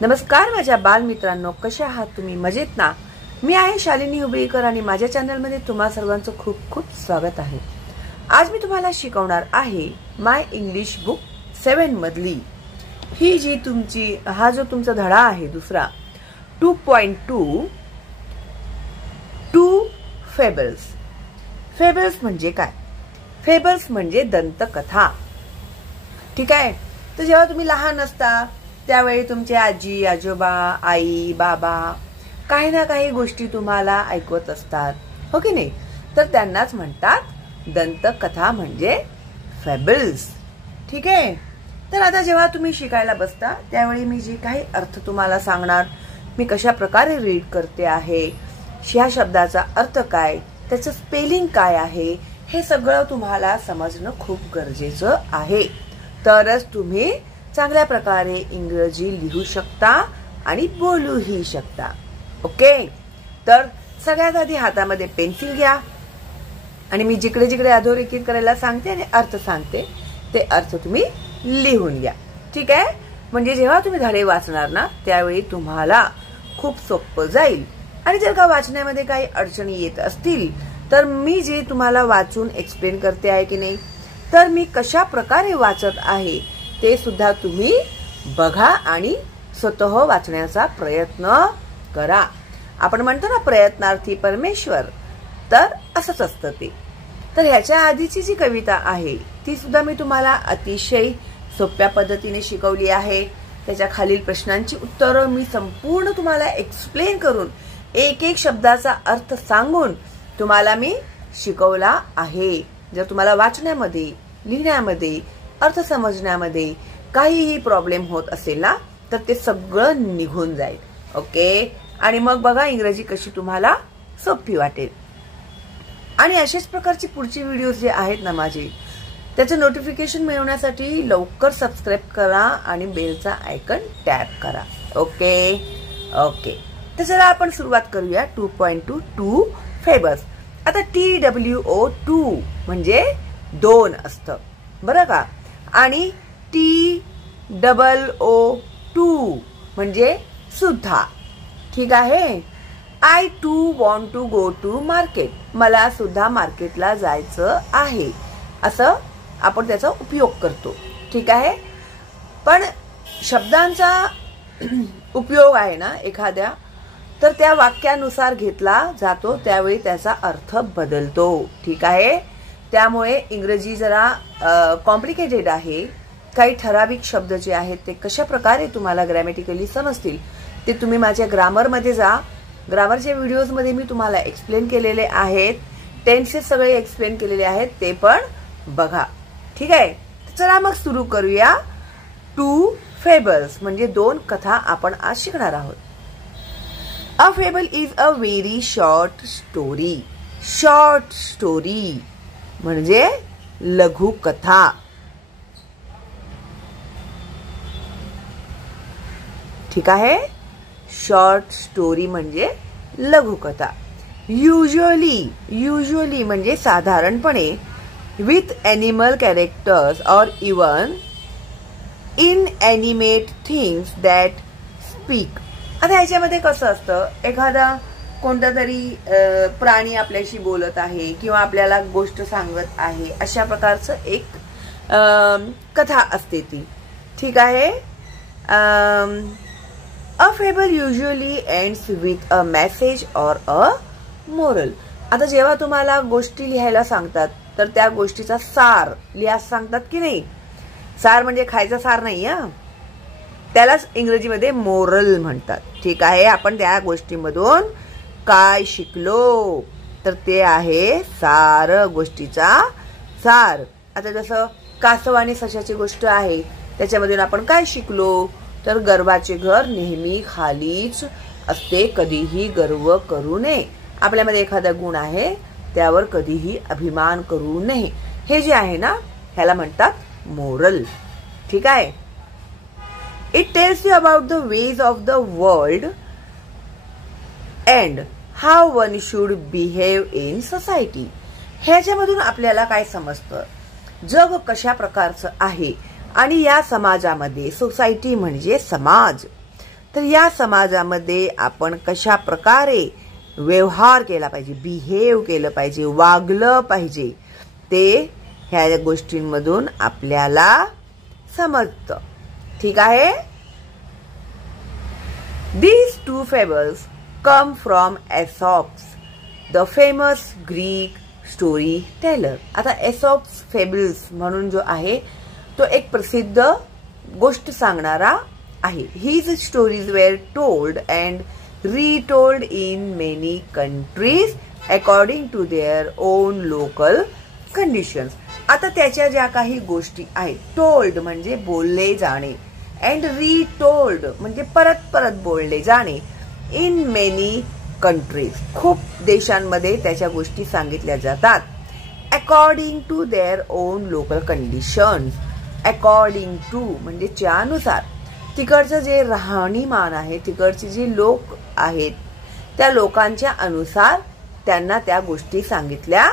नमस्कार माझ्या बालमित्रांनो, कशा आहात तुम्ही? मजेत ना? मी आहे शालिनी हुबळीकर आणि माझ्या चॅनलमध्ये तुम्हा सर्वांचं खूप खूप स्वागत आहे. आज मी तुम्हाला शिकवणार आहे माय इंग्लिश बुक 7 मधली ही जी तुमची हा जो तुमचा धडा आहे दुसरा 2.2 टू फेबल्स. फेबल्स म्हणजे काय? फेबल्स म्हणजे दंतकथा. ठीक आहे. तर जेव्हा तुम्ही लहान असता त्यावेळी तुमचे आजी आजोबा आई बाबा काही ना काही गोष्टी तुम्हाला ऐकवत असतात, हो की नाही? तर त्यांनाच म्हणतात दंतकथा म्हणजे फेबल्स. ठीक आहे. तर आता जेव्हा तुम्ही शिकायला बसता त्यावेळी मी जे काही अर्थ तुम्हाला सांगणार, मी कशा प्रकारे रीड करते आहे, ह्या शब्दाचा अर्थ काय, त्याचं स्पेलिंग काय आहे, हे सगळं तुम्हाला समजणं खूप गरजेचं आहे. तरच तुम्ही चांगल्या प्रकारे इंग्रजी लिहू शकता आणि बोलूही शकता. ओके. तर सगळ्यात आधी हातामध्ये पेन्सिल घ्या आणि मी जिकडे जिकडे अधोरेखित करायला सांगते आणि अर्थ सांगते ते अर्थ तुम्ही लिहून घ्या. ठीक आहे. म्हणजे जेव्हा तुम्ही धडे वाचणार ना त्यावेळी तुम्हाला खूप सोपं जाईल. आणि जर का वाचण्यामध्ये काही अडचणी येत असतील तर मी जे तुम्हाला वाचून एक्सप्लेन करते आहे की नाही, तर मी कशा प्रकारे वाचत आहे ते सुद्धा तुम्ही बघा आणि स्वतः वाचण्याचा प्रयत्न करा. आपण म्हणतो ना प्रयत्नार्थी परमेश्वर, तर असंच असतं ते. तर ह्याच्या आधीची जी कविता आहे ती सुद्धा मी तुम्हाला अतिशय सोप्या पद्धतीने शिकवली आहे. त्याच्या खालील प्रश्नांची उत्तरं मी संपूर्ण तुम्हाला एक्सप्लेन करून एक एक शब्दाचा अर्थ सांगून तुम्हाला मी शिकवला आहे. जर तुम्हाला वाचण्यामध्ये लिहिण्यामध्ये अर्थ समजण्यामध्ये काहीही प्रॉब्लेम होत असेल ना तर ते सगळं निघून जाईल. ओके. आणि मग बघा इंग्रजी कशी तुम्हाला सोपी वाटेल. आणि अशाच प्रकारची पुढची व्हिडिओ जे आहेत ना माझे, त्याचं नोटिफिकेशन मिळवण्यासाठी लवकर सबस्क्राईब करा आणि बेलचा आयकन टॅप करा. ओके. ओके. तर चला आपण सुरुवात करूया 2.2 टू फेबल्स. आता TWO2 म्हणजे दोन असतं, बरं का? आणि TOO2 म्हणजे सुद्धा. ठीक आहे. I too want to go to market. मला सुद्धा मार्केटला जायचं आहे, असं आपण त्याचा उपयोग करतो. ठीक आहे. पण शब्दांचा उपयोग आहे ना एखाद्या, तर त्या वाक्यानुसार घेतला जातो त्यावेळी त्याचा अर्थ बदलतो. ठीक आहे. त्यामुळे इंग्रजी जरा कॉम्प्लिकेटेड आहे. काही ठराविक शब्द जे आहेत ते कशा प्रकारे तुम्हाला ग्रॅमॅटिकली समजतील ते तुम्ही माझ्या ग्रामरमध्ये जा. ग्रामरच्या व्हिडिओजमध्ये मी तुम्हाला एक्सप्लेन केलेले आहेत. टेन्सेस सगळे एक्सप्लेन केलेले आहेत, ते पण बघा. ठीक आहे. चला मग सुरू करूया. टू फेबल्स म्हणजे दोन कथा आपण आज शिकणार आहोत. A fable is a very short story. Short story म्हणजे लघु कथा. ठीक आहे. शॉर्ट स्टोरी म्हणजे लघु कथा. युजली म्हणजे साधारणपणे विथ एनिमल कॅरेक्टर्स और even inanimate things that speak. आता ह्याच्यामध्ये कसं असतं, एखादा कोणता तरी प्राणी आपल्याशी बोलत आहे किंवा आपल्याला गोष्ट सांगत आहे, अशा प्रकारचं एक कथा असते ती. ठीक आहे. A fable usually ends with a message or a moral. आता जेव्हा तुम्हाला गोष्टी लिहायला सांगतात तर त्या गोष्टीचा सार लिहायला सांगतात की नाही. सार म्हणजे खायचा सार नाही, त्यालाच इंग्रजीमध्ये मोरल म्हणतात. ठीक आहे. आपण त्या गोष्टीमधून काय शिकलो तर ते आहे सार, गोष्टीचा सार. आता जसं कासव आणि सशाची गोष्ट आहे, त्याच्यामधून आपण काय शिकलो तर गर्वाचे घर नेहमी खालीच असते, कधीही गर्व करू नये. आपल्यामध्ये एखादा गुण आहे त्यावर कधीही अभिमान करू नये. हे जे आहे ना ह्याला म्हणतात मोरल. ठीक आहे. It tells you about the ways of the world and how one should behave in society. ह्याच्यामधून आपल्याला काय समजतं, जग कशा प्रकारचं आहे आणि या समाजामध्ये, सोसायटी म्हणजे समाज, तर या समाजामध्ये आपण कशा प्रकारे व्यवहार केला पाहिजे, बिहेव केलं पाहिजे, वागलं पाहिजे, ते ह्या गोष्टींमधून आपल्याला समजतं. ठीक आहे. These two fables come from Aesop's, the famous Greek storyteller. आता एसॉप्स फेबल्स म्हणून जो आहे तो एक प्रसिद्ध गोष्ट सांगणारा आहे. His stories were told and retold in many countries according to their own local conditions. आता त्याच्या ज्या काही गोष्टी आहेत, टोल्ड म्हणजे बोलले जाणे, अँड रिटोल्ड म्हणजे परत परत बोलले जाणे, इन मेनी कंट्रीज खूप देशांमध्ये त्याच्या गोष्टी सांगितल्या जातात. According to their own local conditions. According to म्हणजे त्यानुसार, तिकडचं जे राहणीमान आहे, तिकडचे जे लोक आहेत त्या लोकांच्या अनुसार त्यांना त्या गोष्टी सांगितल्या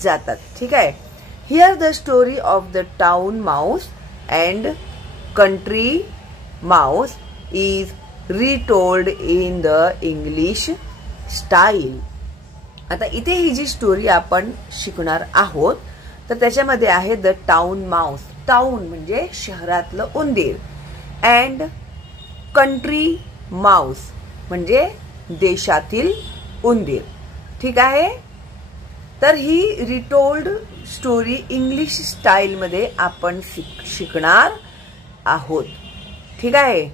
जातात. ठीक आहे. Here the story of the town mouse and country mouse is retold in the English style. आता इथे ही जी स्टोरी आपण शिकणार आहोत तर त्याच्यामध्ये आहे द टाउन माउस. टाउन म्हणजे शहरातलं उंदीर, अँड कंट्री माउस म्हणजे देशातील उंदीर. ठीक आहे. तर ही रिटोल्ड स्टोरी इंग्लिश स्टाईल मध्ये आपण शिकणार आहोत. ठीक आहे.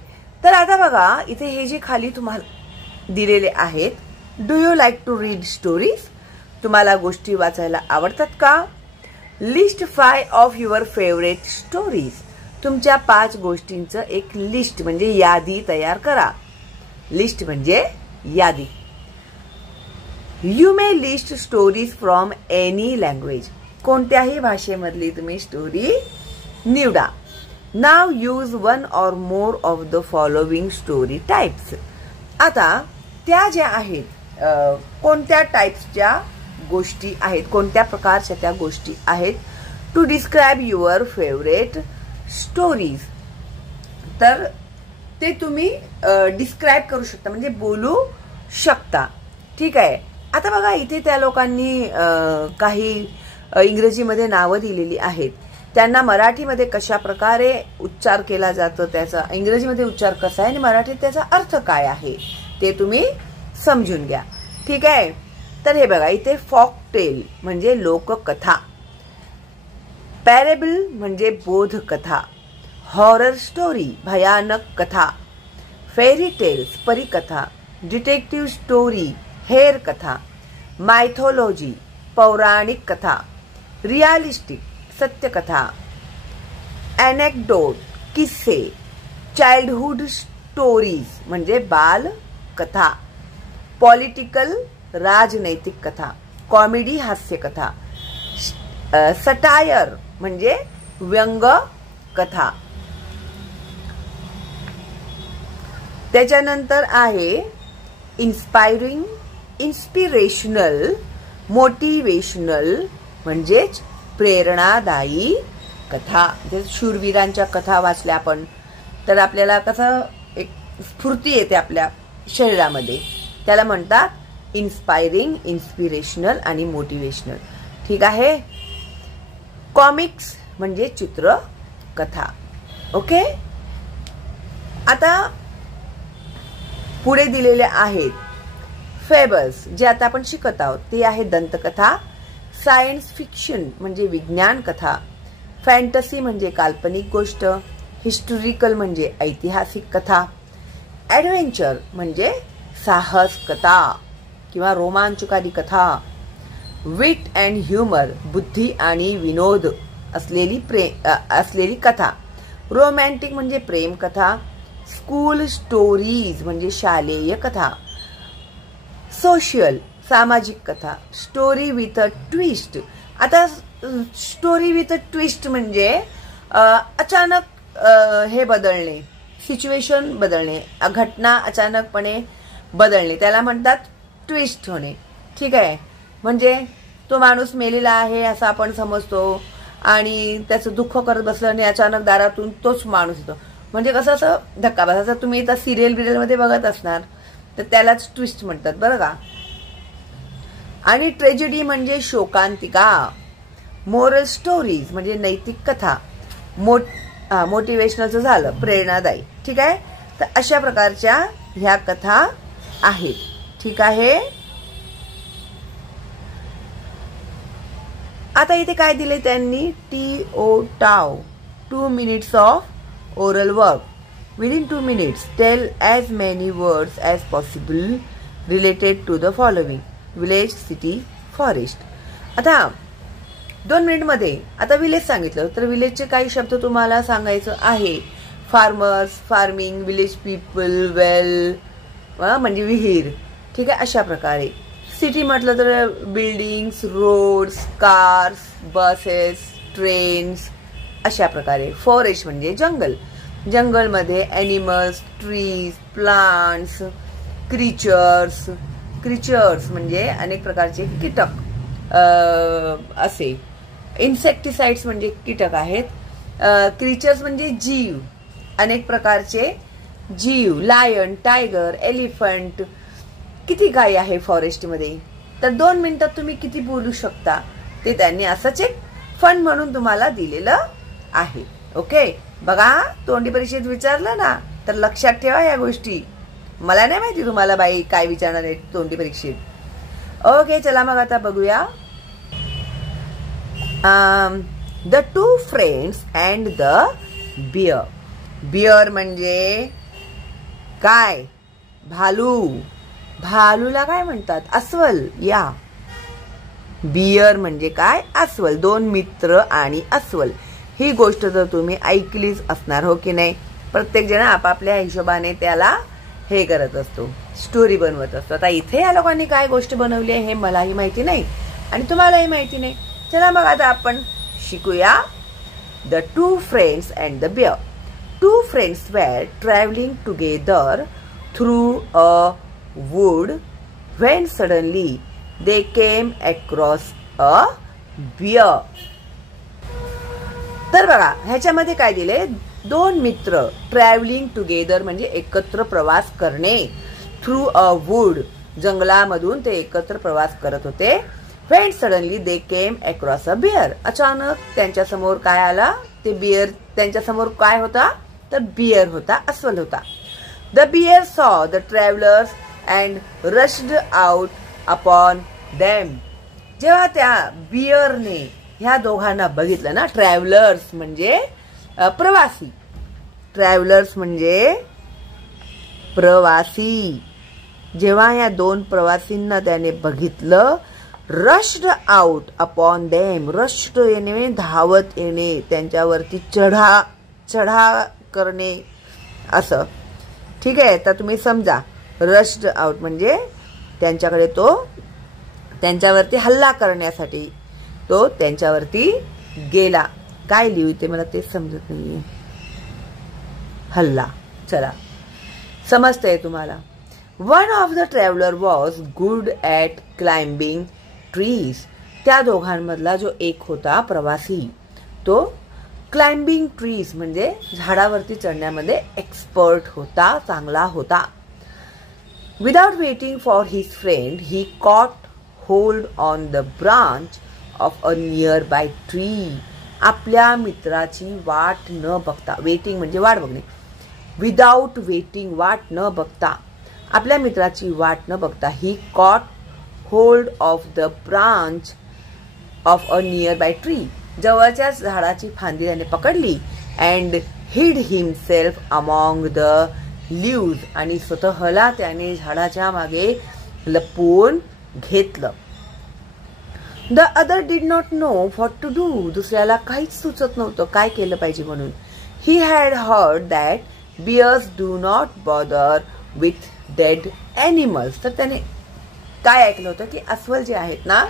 तर आता बघा इथे हे जे खाली तुम्हाला दिलेले आहेत, do you like to read stories? तुम्हाला गोष्टी वाचायला आवडतात का? List 5 of your favourite stories. तुमच्या 5 गोष्टींचं एक लिस्ट म्हणजे यादी तयार करा. लिस्ट म्हणजे यादी. You may list stories from any language. कोणत्याही भाषेमधली तुम्ही स्टोरी निवडा. Now use one or more of the following story types. आता त्या ज्या आहेत कोणत्या टाइप्सच्या गोष्टी आहेत, कोणत्या प्रकारच्या त्या गोष्टी आहेत, to describe your favourite stories. तर ते तुम्ही डिस्क्राइब करू शकता म्हणजे बोलू शकता. ठीक आहे. आता बघा इथे त्या लोकांनी काही इंग्रजीमध्ये नावं दिलेली आहेत. त्यांना मराठीमध्ये कशा प्रकारे उच्चार केला जातो, त्याचा इंग्रजीमध्ये उच्चार कसा आहे आणि मराठीत त्याचा अर्थ काय आहे ते तुम्ही समजून घ्या. ठीक आहे. तर हे बघा इथे फॉक टेल म्हणजे लोककथा, पॅरेबल म्हणजे बोधकथा, हॉरर स्टोरी भयानक कथा, फेरी टेल्स परिकथा, डिटेक्टिव्ह स्टोरी हेर कथा, मायथोलॉजी पौराणिक कथा, रियालिस्टिक सत्यकथा, अनेक्डोट किस्से, चाइल्डहुड स्टोरीज म्हणजे बाल कथा, पॉलिटिकल राजनैतिक कथा, कॉमेडी हास्य कथा, सटायर म्हणजे व्यंग कथा. त्याच्यानंतर आहे इन्स्पायरिंग, इन्स्पिरेशनल, मोटिवेशनल म्हणजेच प्रेरणादायी कथा. जर शूरवीरांच्या कथा वाचल्या आपण तर आपल्याला कसं एक स्फूर्ती येते आपल्या शरीरामध्ये, त्याला म्हणतात इन्स्पायरिंग, इन्स्पिरेशनल आणि मोटिवेशनल. ठीक आहे. कॉमिक्स म्हणजे चित्र कथा. ओके. आता पुढे दिलेले आहेत फेबल्स जे आता आपण शिकत आहोत. ते आहे दंतकथा, सायन्स फिक्शन म्हणजे विज्ञान कथा, फॅन्टसी म्हणजे काल्पनिक गोष्ट, हिस्टोरिकल म्हणजे ऐतिहासिक कथा, ॲडव्हेंचर म्हणजे साहस कथा किंवा रोमांचकारी कथा, विट अँड ह्युमर बुद्धी आणि विनोद असलेली कथा, रोमॅन्टिक म्हणजे प्रेम कथा, स्कूल स्टोरीज म्हणजे शालेय कथा, सोशल सामाजिक कथा, स्टोरी विथ अ ट्विस्ट. आता स्टोरी विथ अ ट्विस्ट म्हणजे अचानक हे बदलणे, सिच्युएशन बदलणे, घटना अचानकपणे बदलणे, त्याला म्हणतात ट्विस्ट होणे. ठीक आहे. म्हणजे तो माणूस मेलेला आहे असं आपण समजतो आणि त्याचं दुःख करत बसलं आणि अचानक दारातून तोच माणूस येतो. म्हणजे कसं असं धक्काबस, तुम्ही आता सिरियल बिरियल मध्ये बघत असणार तर त्यालाच ट्विस्ट म्हणतात बरं का. आणि ट्रेजेडी म्हणजे शोकांतिका, मोरल स्टोरीज म्हणजे नैतिक कथा, मोटिवेशनलचं झालं प्रेरणादायी. ठीक आहे, तर अशा प्रकारच्या ह्या कथा आहेत. ठीक आहे. आता इथे काय दिले त्यांनी, TOTAW 2 minutes of oral work. Within 2 minutes, tell as many words as possible related to the following: village, city, forest. आता 2 मिनिटमध्ये आता विलेज सांगितलं तर विलेजचे काही शब्द तुम्हाला सांगायचं आहे. Farmers, farming, village people, well म्हणजे विहीर. ठीक आहे, अशा प्रकारे. सिटी म्हटलं तर buildings, roads, cars, buses, trains, अशा प्रकारे. फॉरेस्ट म्हणजे जंगल, जंगलमध्ये animals, trees, plants, creatures, creatures म्हणजे अनेक प्रकारचे कीटक असे. इन्सेक्टिसाइड्स म्हणजे कीटक आहेत. क्रिचर्स म्हणजे जीव, अनेक प्रकारचे जीव. Lion, tiger, elephant. किती काय आहे फॉरेस्टमध्ये, तर 2 मिनिटात तुम्ही किती बोलू शकता ते त्यांनी असंच एक फन म्हणून तुम्हाला दिलेलं आहे. ओके, बघा तोंडी परीक्षेत विचारलं ना तर लक्षात ठेवा या गोष्टी. मला नाही माहिती तुम्हाला बाई काय विचारणार आहे तोंडी परीक्षेत. ओके, चला मग आता बघूया. The 2 friends and the bear. Bear म्हणजे काय, भालू. भालूला काय म्हणतात, अस्वल. या बियर म्हणजे काय, अस्वल. 2 मित्र आणि अस्वल. ही गोष्ट तर तुम्ही ऐकलीच असणार, हो की नाही. प्रत्येक जण आपापल्या हिशोबाने त्याला हे करत असतो, स्टोरी बनवत असतो. आता इथे या लोकांनी काय गोष्ट बनवली आहे हे मलाही माहिती नाही आणि तुम्हालाही माहिती नाही. चला मग आता आपण शिकूया. The 2 friends and the bear. 2 friends were traveling together through a wood when suddenly they came across a bear. तर बघा ह्याच्यामध्ये काय दिले, 2 मित्र ट्रॅव्हलिंग टुगेदर म्हणजे एकत्र प्रवास करणे. थ्रू अ वूड, जंगलामधून ते एकत्र प्रवास करत होते. when suddenly they came across a bear. अचानक त्यांच्या समोर काय आला, ते बियर. त्यांच्या समोर काय होता, तर बियर होता, अस्वल होता. The bear saw the travelers and rushed out upon them. जेव्हा त्या बियरने ह्या दोघांना बघितलं ना, ट्रॅव्हलर्स म्हणजे प्रवासी, ट्रॅव्हलर्स म्हणजे प्रवासी. जेव्हा या 2 प्रवासींना त्याने बघितलं, rushed out upon them. Rushed येणे धावत येणे, त्यांच्यावरती चढा करणे असं. ठीक आहे, तर तुम्ही समजा रश्ड आउट म्हणजे त्यांच्याकडे तो त्यांच्यावरती हल्ला करण्यासाठी तो त्यांच्यावरती गेला. काय लिहिते मला ते समजत नाहीये. हल्ला. चला समजतंय तुम्हाला. One of the traveller was good at climbing trees. त्या दोघांमधला जो एक होता प्रवासी, तो क्लाइम्बिंग ट्रीज म्हणजे झाडावरती चढण्यामध्ये एक्सपर्ट होता, चांगला होता. Without waiting for his friend he caught hold on the branch of a nearby tree. आपल्या मित्राची वाट न बघता, वेटिंग म्हणजे वाट बघणे, विदाउट वेटिंग वाट न बघता, आपल्या मित्राची वाट न बघता ही caught hold of the branch of a nearby tree. जवळच्या झाडाची फांदी त्याने पकडली. अँड हिड हिमसेल्फ अमॉंग द लीव्ज. आणि स्वतःला त्याने झाडाच्या मागे लपवून घेतलं. The other did not know what to do. दुसऱ्याला काहीच सुचत नव्हतं काय केलं पाहिजे म्हणून. He had heard that bears do not bother with dead animals. तर त्याने काय ऐकलं होतं की अस्वल जे आहेत ना,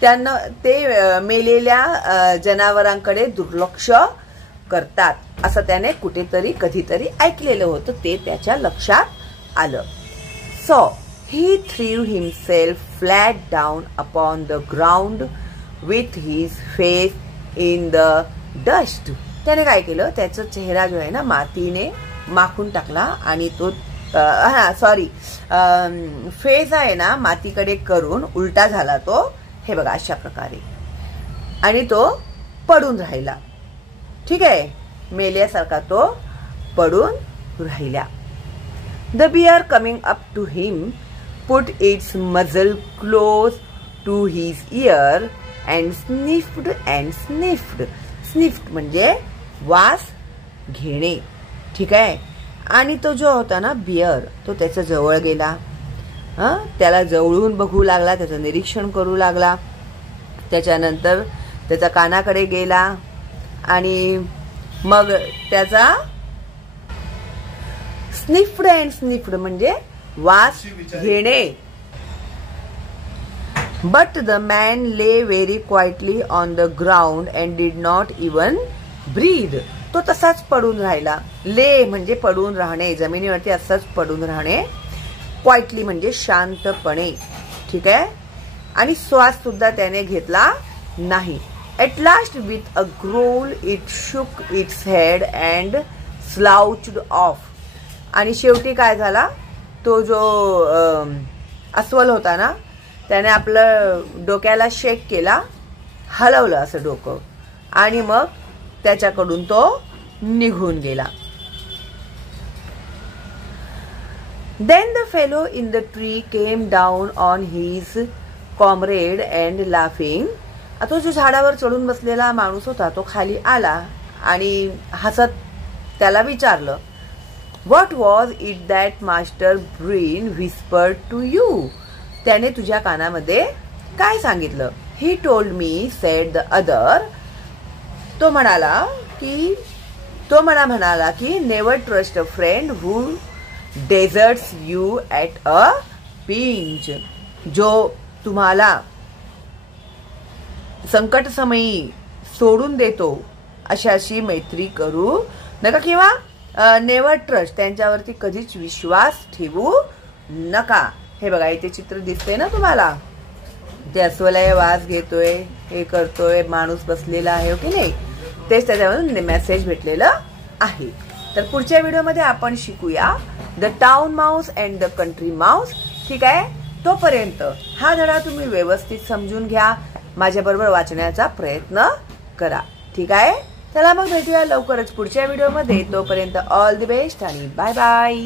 त्यांना ते मेलेल्या जनावरांकडे दुर्लक्ष करतात असं त्याने कुठेतरी कधीतरी ऐकलेलं होतं. ते त्याच्या लक्षात आलं. So he threw himself flat down upon the ground with his face in the dust. त्याने काय केलं, त्याचा चेहरा जो आहे ना मातीने माखून टाकला आणि तो फेस आहे ना मातीकडे करून उलटा झाला तो, हे बघा अशा प्रकारे, आणि तो पडून राहिला. ठीक आहे, मेल्यासारखा तो पडून राहिला. The bear coming up to him put its muzzle close to his ear and sniffed and sniffed. Sniffed म्हणजे वास घेणे. ठीक आहे, आणि तो जो होता ना बियर, तो त्याच्या जवळ गेला, त्याला जवळून बघू लागला, त्याचं निरीक्षण करू लागला. त्याच्यानंतर त्याच्या कानाकडे गेला आणि मग त्याचा स्निफ्ड अँड स्निफ्ड म्हणजे वास घेणे. But the man lay very quietly on the ground and did not even breathe. तो तसाच पडून राहिला. ले म्हणजे पडून राहणे, जमिनीवरती असंच पडून राहणे. क्वाइटली म्हणजे शांतपणे. ठीक आहे, आणि श्वास सुद्धा त्याने घेतला नाही. At last with a growl it shook its head and slouched off. आणि शेवटी काय झाला, तो जो अस्वल होता ना त्याने आपलं डोक्याला शेक केला, हलवलं असं डोकं, आणि मग त्याच्याकडून तो निघून गेला. Then the fellow in the tree came down on his comrade and laughing. तो जो झाडावर चढून बसलेला माणूस होता तो खाली आला आणि हसत त्याला विचारलं, what was it that master brain whispered to you. त्याने तुझ्या कानामध्ये काय सांगितलं. He told me said the other. तो म्हणाला की never trust a friend who deserts you at a pinch. जो तुम्हाला संकट समयी सोडून देतो अशाशी मैत्री करू नका, किंवा नेव्हर ट्रस्ट, त्यांच्यावरती कधीच विश्वास ठेवू नका. हे बघा इथे चित्र दिसते ना तुम्हाला, ते अस्वलाय वास घेतोय, हे करतोय, माणूस बसलेला आहे की नाही, तेच त्याच्यामधून मेसेज भेटलेलं आहे. तर पुढच्या व्हिडिओमध्ये आपण शिकूया the town Mouse and the country Mouse. ठीक आहे, तोपर्यंत हा धडा तुम्ही व्यवस्थित समजून घ्या, माझ्याबरोबर वाचण्याचा प्रयत्न करा. ठीक आहे, चला मग भेटूया लवकरच पुढच्या व्हिडिओमध्ये. तोपर्यंत ऑल द बेस्ट आणि बाय बाय.